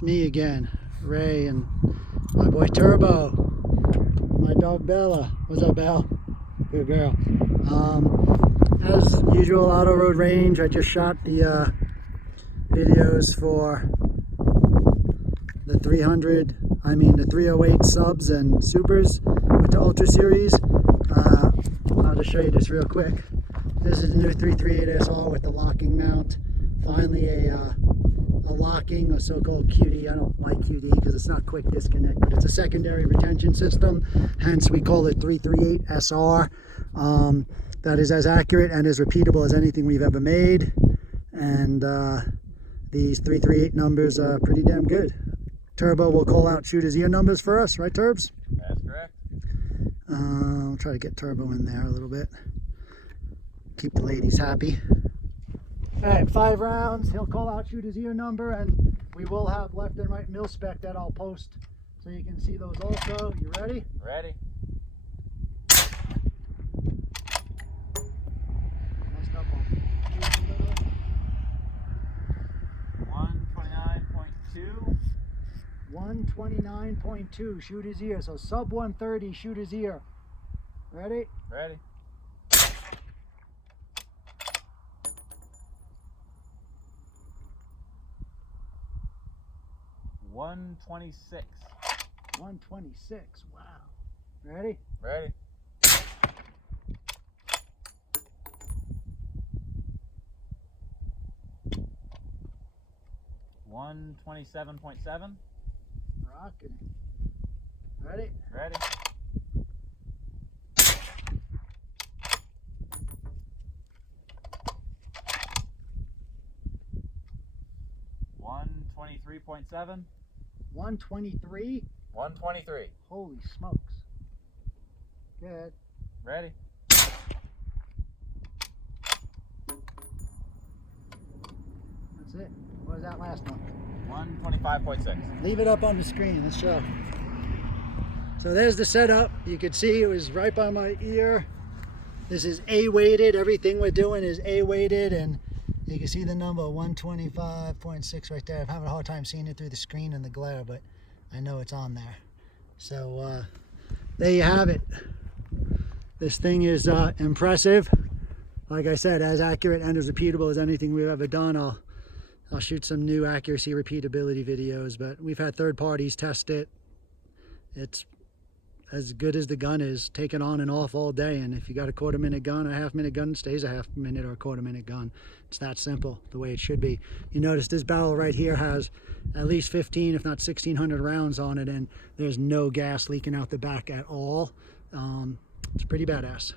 It's me again, Ray, and my boy Turbo, my dog Bella. What's up, Belle? Good girl. As usual, Auto Road Range. I just shot the videos for the 308 subs and supers with the Ultra Series. I'll just show you this real quick. This is the new 338 SR with the locking mount. Finally a locking, a so-called QD. I don't like QD because it's not quick disconnect, but it's a secondary retention system. Hence we call it 338 SR. That is as accurate and as repeatable as anything we've ever made. And these 338 numbers are pretty damn good. Turbo will call out shooter's ear numbers for us, right, Turbs? That's correct. I'll try to get Turbo in there a little bit. Keep the ladies happy. All right, 5 rounds. He'll call out shooter's ear number, and we will have left and right MilSpec that I'll post so you can see those also. You ready? Ready. Messed up on 129.2. 129.2 shooter's ear. So sub 130 shooter's ear. Ready? Ready. 126. 126. Wow. Ready? Ready. 127.7. Rocking. Ready? Ready. 123.7. 123. 123. Holy smokes. Good. Ready. That's it. What was that last one? 125.6. Leave it up on the screen. Let's show. So there's the setup. You could see it was right by my ear. This is A-weighted. Everything we're doing is A-weighted, and you can see the number 125.6 right there. I'm having a hard time seeing it through the screen and the glare, but I know it's on there. So there you have it. This thing is impressive. Like I said, as accurate and as repeatable as anything we've ever done. I'll shoot some new accuracy repeatability videos, but we've had third parties test it. It's as good as the gun is, taken on and off all day. And if you got a quarter-minute gun, a half-minute gun, it stays a half-minute or a quarter-minute gun. It's that simple, the way it should be. You notice this barrel right here has at least 15, if not 1,600 rounds on it, and there's no gas leaking out the back at all. It's pretty badass.